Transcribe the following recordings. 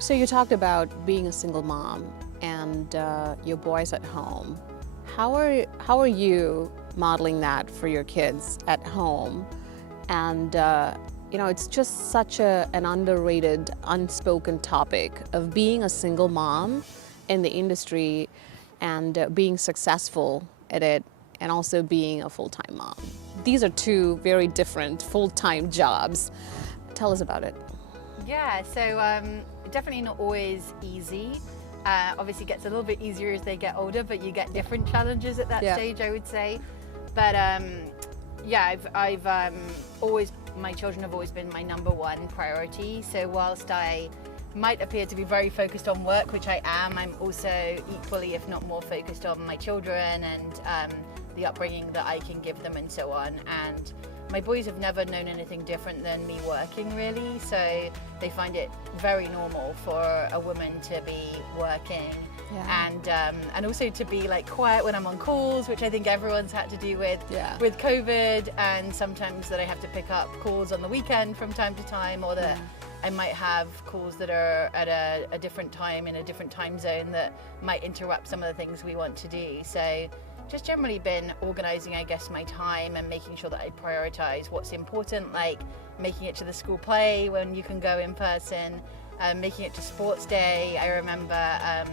So you talked about being a single mom and your boys at home. How are you modeling that for your kids at home? And it's just such an underrated, unspoken topic of being a single mom in the industry and being successful at it, and also being a full-time mom. These are two very different full-time jobs. Tell us about it. Yeah, so definitely not always easy. Obviously, it gets a little bit easier as they get older, but you get different challenges at that stage, I would say. But yeah, I've always, my children have always been my number one priority. So whilst I might appear to be very focused on work, which I am, I'm also equally, if not more, focused on my children and the upbringing that I can give them and so on. And my boys have never known anything different than me working, really, so they find it very normal for a woman to be working. And also to be like quiet when I'm on calls, which I think everyone's had to do with COVID, and sometimes that I have to pick up calls on the weekend from time to time, or that I might have calls that are at a different time in a different time zone that might interrupt some of the things we want to do. So just generally been organizing, I guess, my time and making sure that I prioritize what's important, like making it to the school play when you can go in person, making it to sports day. I remember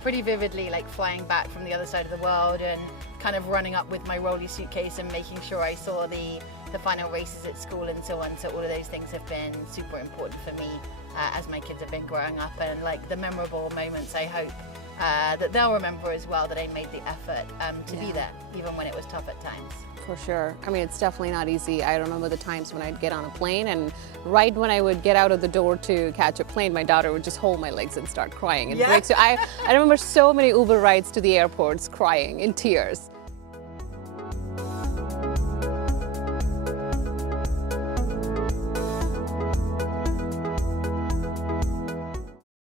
pretty vividly like flying back from the other side of the world and kind of running up with my rolly suitcase and making sure I saw the final races at school and so on. So all of those things have been super important for me as my kids have been growing up, and like the memorable moments, I hope that they'll remember as well, that I made the effort to be there, even when it was tough at times. For sure. I mean, it's definitely not easy. I remember the times when I'd get on a plane, and right when I would get out of the door to catch a plane, my daughter would just hold my legs and start crying and break. So I remember so many Uber rides to the airports crying in tears.